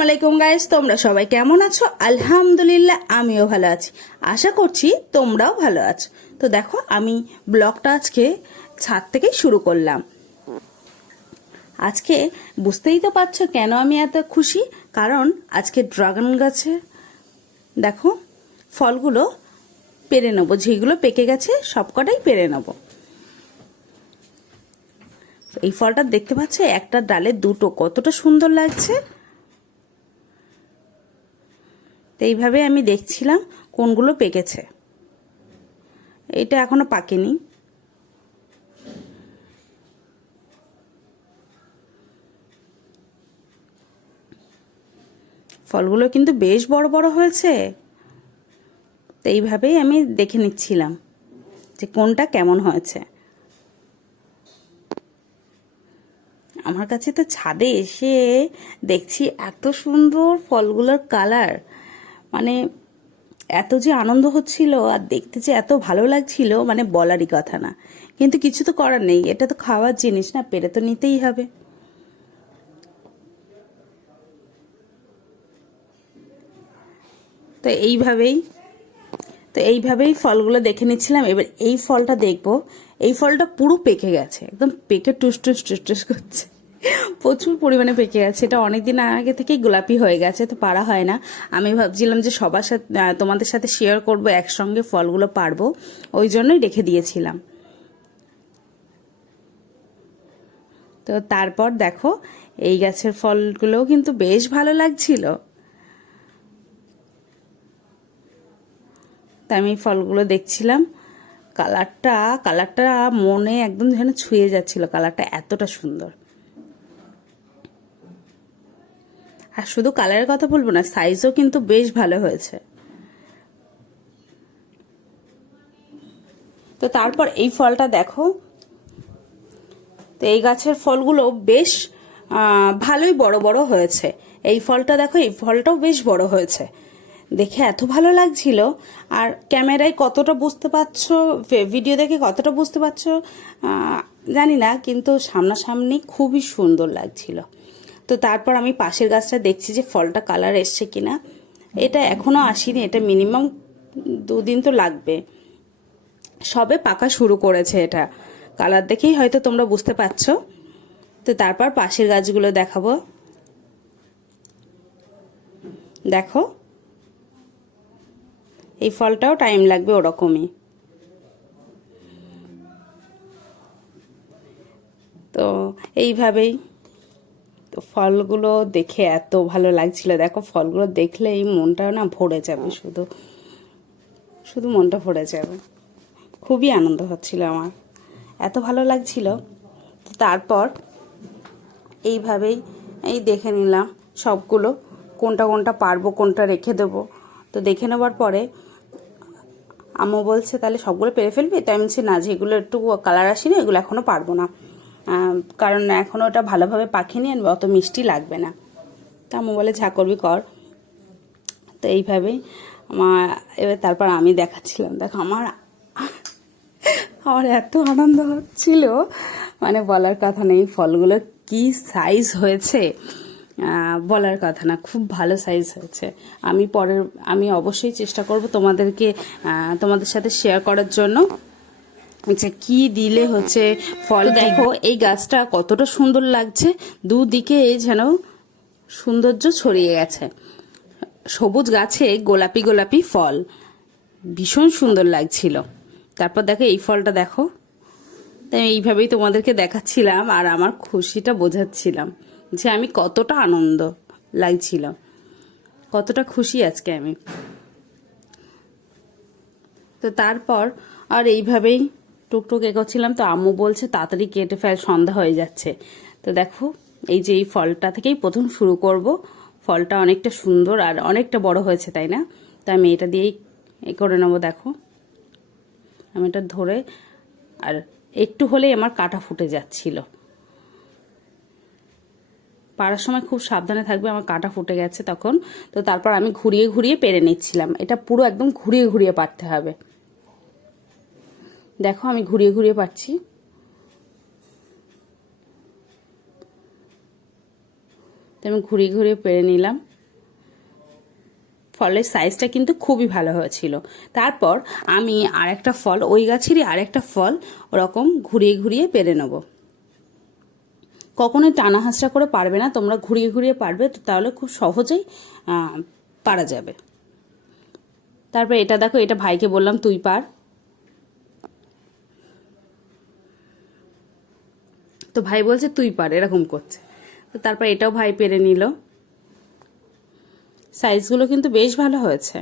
আসসালামু আলাইকুম গাইস, তোমরা সবাই কেমন আছো? আলহামদুলিল্লাহ আমিও ভালো আছি। আশা করছি তোমরাও ভালো আছো। তো দেখো, আমি ব্লগটা আজকে ছাদ থেকেই শুরু করলাম। আজকে বুঝতেই তো পারছো কেন আমি এত খুশি, কারণ আজকে ড্রাগন গাছে দেখো ফলগুলো পেরে নেবো, যেগুলো পেকে গেছে সবকটাই পেরে নেবো। এই ফলটা দেখতে পাচ্ছ, একটা ডালে দুটো, কতটা সুন্দর লাগছে। তো এইভাবে আমি দেখছিলাম কোনগুলো পেকেছে। এটা এখনো পাকেনি। ফলগুলো কিন্তু বেশ বড় বড় হয়েছে। তো এইভাবেই আমি দেখে নিচ্ছিলাম যে কোনটা কেমন হয়েছে। আমার কাছে তো ছাদে এসে দেখছি এত সুন্দর ফলগুলোর কালার, মানে এত যে আনন্দ হচ্ছিল আর দেখতে যে এত ভালো লাগছিল, মানে বলারই কথা না। কিন্তু কিছু তো করার নেই, এটা তো খাওয়ার জিনিস না, পেরে তো নিতেই হবে। তো এইভাবেই ফলগুলো দেখে নিচ্ছিলাম। এবার এই ফলটা দেখবো। এই ফলটা পুরো পেকে গেছে, একদম পেকে টুস টুস টুস টুস করছে, প্রচুর পরিমাণে পেকে গেছে। এটা অনেকদিন আগে থেকেই গোলাপি হয়ে গেছে, তো পারা হয় না। আমি ভাবছিলাম যে সবার সাথে, তোমাদের সাথে শেয়ার করব, একসঙ্গে ফলগুলো পারবো, ওই জন্যই রেখে দিয়েছিলাম। তো তারপর দেখো, এই গাছের ফলগুলোও কিন্তু বেশ ভালো লাগছিল। তা আমি ফলগুলো দেখছিলাম। কালারটা মনে একদম যেন ছুঁয়ে যাচ্ছিল, কালারটা এতটা সুন্দর। আর শুধু কালারের কথা বলবো না, সাইজও কিন্তু বেশ ভালো হয়েছে। তো তারপর এই ফলটা দেখো। তো এই গাছের ফলগুলো বেশ ভালোই বড় বড় হয়েছে। এই ফলটা দেখো, এই ফলটাও বেশ বড় হয়েছে, দেখে এত ভালো লাগছিল। আর ক্যামেরায় কতটা বুঝতে পারছো, ভিডিও দেখে কতটা বুঝতে পারছো জানি না, কিন্তু সামনাসামনি খুবই সুন্দর লাগছিল। তো তারপর আমি পাশের গাছটা দেখছি যে ফলটা কালার এসছে কিনা। এটা এখনো আসেনি, এটা মিনিমাম 2 দিন তো লাগবে। সবে পাকা শুরু করেছে, এটা কালার দেখেই হয়তো তোমরা বুঝতে পারছো। তো তারপর পাশের গাছগুলো দেখাবো। দেখো, এই ফলটাও টাইম লাগবে ওরকমই। তো এইভাবেই তো ফলগুলো দেখে এত ভালো লাগছিল। দেখো, ফলগুলো দেখলে এই মনটা না ভরে যাবে, শুধু শুধু মনটা ভরে যাবে। খুবই আনন্দ হচ্ছিল আমার, এত ভালো লাগছিল। তারপর এইভাবেই দেখে নিলাম সবগুলো, কোনটা কোনটা পারবো, কোনটা রেখে দেবো। তো দেখে নেবার পরে আম্মু বলছে, তাহলে সবগুলো পেরে ফেলবি? তাই আমি বলছি, না, যেগুলো একটু কালার আসেনি এগুলো এখনও পারবো না, কারণ এখনও ওটা ভালোভাবে পাখিনি, অত মিষ্টি লাগবে না। তা আম্মু বলে, যা করবি কর। তো এইভাবেই এবার তারপর আমি দেখাচ্ছিলাম। দেখো, আমার এত আনন্দ হচ্ছিল, মানে বলার কথা নেই। ফলগুলো কি সাইজ হয়েছে বলার কথা না, খুব ভালো সাইজ হয়েছে। আমি অবশ্যই চেষ্টা করব তোমাদের সাথে শেয়ার করার জন্য যে কি দিলে হচ্ছে ফল। দেখো, এই গাছটা কতটা সুন্দর লাগছে, দুদিকে যেন সৌন্দর্য ছড়িয়ে গেছে। সবুজ গাছে গোলাপি গোলাপি ফল, ভীষণ সুন্দর লাগছিল। তারপর দেখো, এই ফলটা দেখো। তাই এইভাবেই তোমাদেরকে দেখাচ্ছিলাম আর আমার খুশিটা বোঝাচ্ছিলাম যে আমি কতটা আনন্দ লাগছিল, কতটা খুশি আজকে আমি। তো তারপর আর এইভাবেই টুকটুক এগোচ্ছিলাম। তো আম্মু বলছে, তাড়াতাড়ি কেটে ফেল, সন্ধ্যা হয়ে যাচ্ছে। তো দেখো, এই যে এই ফলটা থেকেই প্রথম শুরু করব। ফলটা অনেকটা সুন্দর আর অনেকটা বড় হয়েছে, তাই না? তো আমি এটা দিয়েই করে নেবো। দেখো, আমি এটা ধরে, আর একটু হলেই আমার কাটা ফুটে যাচ্ছিল। পাড়ার সময় খুব সাবধানে থাকবে, আমার কাটা ফুটে গেছে তখন। তো তারপর আমি ঘুরিয়ে ঘুরিয়ে পেরে নিচ্ছিলাম। এটা পুরো একদম ঘুরিয়ে ঘুরিয়ে পারতে হবে। দেখো, আমি ঘুরিয়ে ঘুরিয়ে পারছি। তো আমি ঘুরিয়ে ঘুরিয়ে পেরে নিলাম। ফলের সাইজটা কিন্তু খুবই ভালো হয়েছিল। তারপর আমি আরেকটা ফল, ওই গাছেরই আরেকটা ফল ওরকম ঘুরিয়ে ঘুরিয়ে পেরে নেব। কখনোই টানা হাঁচড়া করে পারবে না, তোমরা ঘুরিয়ে ঘুরিয়ে পারবে, তো তাহলে খুব সহজেই পারা যাবে। তারপর এটা দেখো, এটা ভাইকে বললাম তুই পার, তো ভাই বলছে তুই পার, এরকম করছে। তো তারপর এটাও ভাই পেরে নিল। সাইজগুলো কিন্তু বেশ ভালো হয়েছে।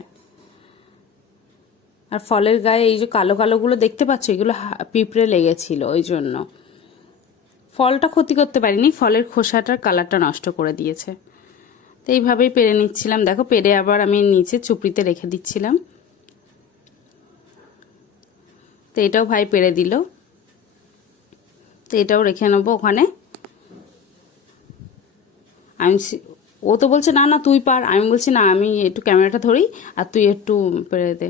আর ফলের গায়ে এই যে কালো কালোগুলো দেখতে পাচ্ছ, এগুলো পিঁপড়ে লেগেছিল, ওই জন্য ফলটা ক্ষতি করতে পারিনি, ফলের খোসাটার কালারটা নষ্ট করে দিয়েছে। তো এইভাবেই পেরে নিচ্ছিলাম। দেখো পেরে আবার আমি নিচে চুপড়িতে রেখে দিচ্ছিলাম। তো এটাও ভাই পেরে দিল, তো এটাও রেখে নেবো ওখানে। আমি, ও তো বলছে না না তুই পার, আমি বলছি না আমি একটু ক্যামেরাটা ধরি আর তুই একটু পেরে দে।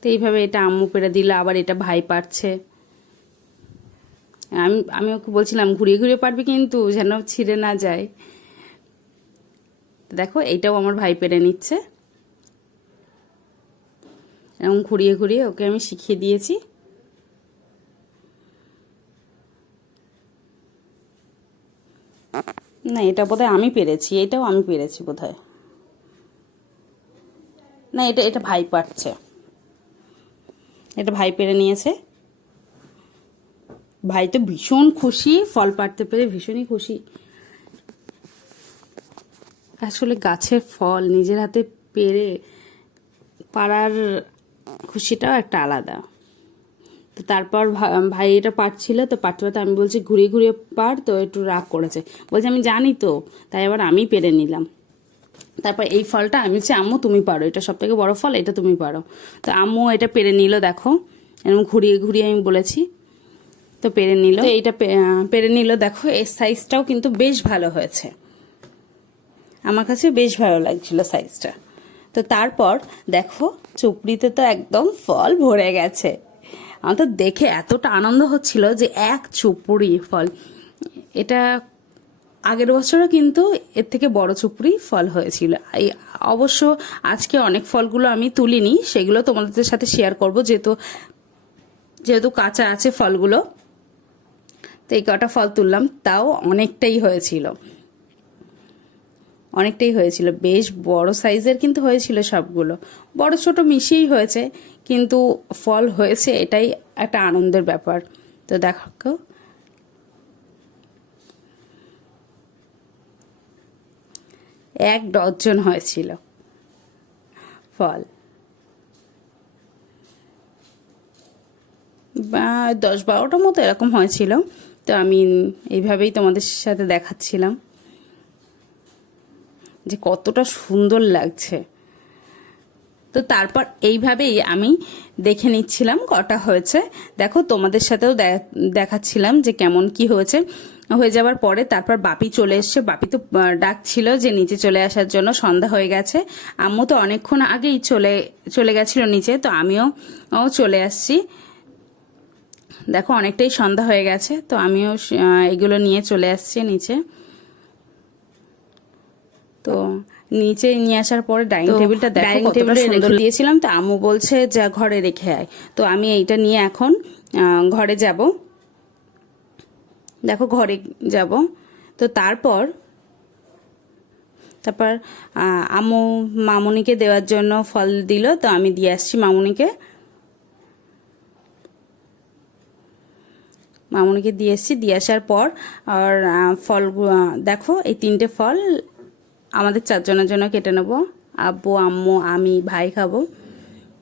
তো এইভাবে এটা আম্মু পেরে দিল, আবার এটা ভাই পারছে। আমি ওকে বলছিলাম ঘুরিয়ে ঘুরিয়ে পারবি কিন্তু যেন ছিঁড়ে না যায়। দেখো এইটাও আমার ভাই পেরে নিচ্ছে, এরকম ঘুরিয়ে ঘুরিয়ে ওকে আমি শিখিয়ে দিয়েছি। না এটা বোধহয় আমি পেরেছি, এটাও আমি পেরেছি বোধহয়। না এটা এটা ভাই পারছে, এটা ভাই পেরে নিয়েছে। ভাই তো ভীষণ খুশি, ফল পাড়তে পেরে ভীষণই খুশি। আসলে গাছের ফল নিজের হাতে পেরে পাড়ার খুশিটাও একটা আলাদা। তো তারপর ভাই এটা পারছিল, তো পারতে পারতে আমি বলছি ঘুরিয়ে ঘুরিয়ে পার, তো একটু রাগ করেছে, বলছে আমি জানি তো, তাই আবার আমি পেরে নিলাম। তারপর এই ফলটা আমি বলছি আম্মু তুমি পারো, এটা সব থেকে বড় ফল, এটা তুমি পারো। তো আম্মু এটা পেরে নিল, দেখো এরকম ঘুরিয়ে ঘুরিয়ে আমি বলেছি, তো পেরে নিল। তো এইটা পেরে নিল, দেখো এর সাইজটাও কিন্তু বেশ ভালো হয়েছে, আমার কাছে বেশ ভালো লাগছিল সাইজটা। তো তারপর দেখো চুপড়িতে তো একদম ফল ভরে গেছে। আমার তো দেখে এতটা আনন্দ হচ্ছিল যে এক চুপড়ি ফল। এটা আগের বছরও কিন্তু এর থেকে বড় চুপড়ি ফল হয়েছিল। এই অবশ্য আজকে অনেক ফলগুলো আমি তুলিনি, সেগুলো তোমাদের সাথে শেয়ার করব, যেহেতু কাঁচা আছে ফলগুলো। তো এই কটা ফল তুললাম, তাও অনেকটাই হয়েছিল, বেশ বড় সাইজের কিন্তু হয়েছিল সবগুলো, বড় ছোট মিশিয়েই হয়েছে, কিন্তু ফল হয়েছে, এটাই একটা আনন্দের ব্যাপার। তো দেখো এক ডজন হয়েছিল ফল, 10-12টা মতো এরকম হয়েছিল। তো আমি এইভাবেই তোমাদের সাথে দেখাচ্ছিলাম যে কতটা সুন্দর লাগছে। তো তারপর এইভাবেই আমি দেখে নিচ্ছিলাম কটা হয়েছে। দেখো তোমাদের সাথেও দেখাচ্ছিলাম যে কেমন কি হয়েছে। হয়ে যাবার পরে তারপর বাপি চলে এসছে, বাপি তো ডাকছিল যে নিচে চলে আসার জন্য, সন্ধ্যা হয়ে গেছে। আম্মু তো অনেকক্ষণ আগেই চলে গেছিল নিচে, তো আমিও চলে আসছি। দেখো অনেকটাই সন্ধ্যা হয়ে গেছে, তো আমিও এগুলো নিয়ে চলে আসছি নিচে। তো নিচে নিয়ে আসার পরে ডাইনিং টেবিলটা দেখো কতটা সুন্দর দিয়েছিলাম। তো আম্মু বলছে যা ঘরে রেখে আয়, তো আমি এইটা নিয়ে এখন ঘরে যাব। দেখো ঘরে যাব। তো তারপর আম্মু মামুনিকে দেওয়ার জন্য ফল দিল, তো আমি দিয়ে আসছি মামুনিকে দিয়ে এসছি। দিয়ে আসার পর আর ফল দেখো এই 3টে ফল আমাদের 4 জনের জন্য কেটে নেব, আব্বু আম্মু আমি ভাই খাবো।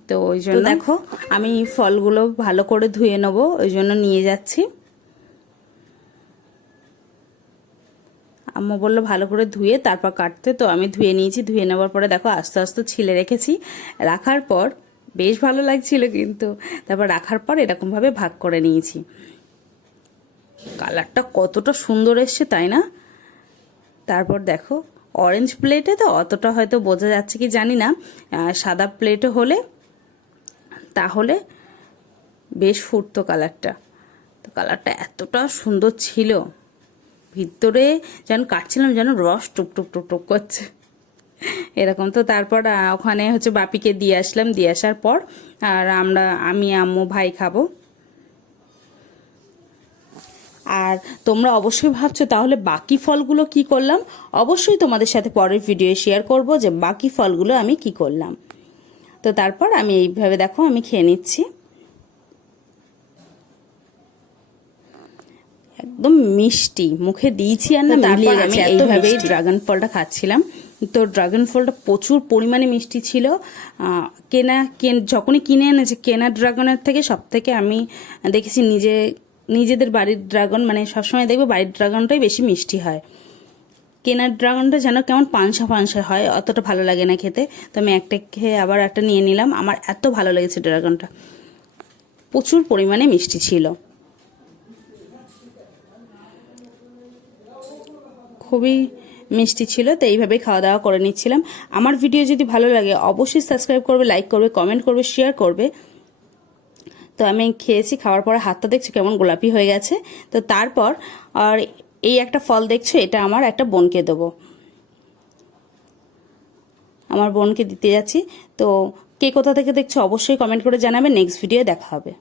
তো ওই জন্য দেখো আমি ফলগুলো ভালো করে ধুয়ে নেব, ওই জন্য নিয়ে যাচ্ছি। আম্মু বললো ভালো করে ধুয়ে তারপর কাটতে, তো আমি ধুয়ে নিয়েছি। ধুয়ে নেওয়ার পরে দেখো আস্তে আস্তে ছিলে রেখেছি। রাখার পর বেশ ভালো লাগছিল, কিন্তু তারপর রাখার পর এরকমভাবে ভাগ করে নিয়েছি। কালারটা কতটা সুন্দর এসছে তাই না? তারপর দেখো অরেঞ্জ প্লেটে তো অতটা হয়তো বোঝা যাচ্ছে কি জানি না, সাদা প্লেটে হলে তাহলে বেশ ফুটতো কালারটা। তো কালারটা এতটা সুন্দর ছিল, ভিতরে যেন কাটছিলাম যেন রস টুপ টুপ টুপ টুপ করছে। এরকম। তো তারপর ওখানে হচ্ছে বাপিকে দিয়ে আসলাম, দিয়ে আসার পর আর আমি আম্মু ভাই খাবো। আর তোমরা অবশ্যই ভাবছো তাহলে বাকি ফলগুলো কি করলাম, অবশ্যই তোমাদের সাথে পরের ভিডিও শেয়ার করব যে বাকি ফলগুলো আমি কি করলাম। তো তারপর আমি এইভাবে দেখো আমি খেয়ে নিচ্ছি, একদম মিষ্টি, মুখে দিয়েছি আর না মিলিয়ে গেছে, এইভাবেই ড্রাগন ফলটা খাচ্ছিলাম। তো ড্রাগন ফলটা প্রচুর পরিমাণে মিষ্টি ছিল। যখনই কিনে এনেছে কেনা ড্রাগনের থেকে সব থেকে আমি দেখেছি নিজেদের বাড়ির ড্রাগন, মানে সবসময় দেখবে বাড়ির ড্রাগনটাই বেশি মিষ্টি হয়। কেনার ড্রাগনটা যেন কেমন পানসা পানসা হয়, অতটা ভালো লাগে না খেতে। তো আমি একটা খেয়ে আবার একটা নিয়ে নিলাম, আমার এত ভালো লেগেছে ড্রাগনটা, প্রচুর পরিমাণে মিষ্টি ছিল, খুবই মিষ্টি ছিল। তো এইভাবেই খাওয়া দাওয়া করে নিচ্ছিলাম। আমার ভিডিও যদি ভালো লাগে অবশ্যই সাবস্ক্রাইব করবে, লাইক করবে, কমেন্ট করবে, শেয়ার করবে। তো আমি খেয়েছি, খাওয়ার পরে হাতটা দেখছো কেমন গোলাপি হয়ে গেছে। তো তারপর আর এই একটা ফল দেখছো, এটা আমার একটা বোনকে দেবো, আমার বোনকে দিতে যাচ্ছি। তো কে কোথা থেকে দেখছো অবশ্যই কমেন্ট করে জানাবে। নেক্সট ভিডিও দেখা হবে।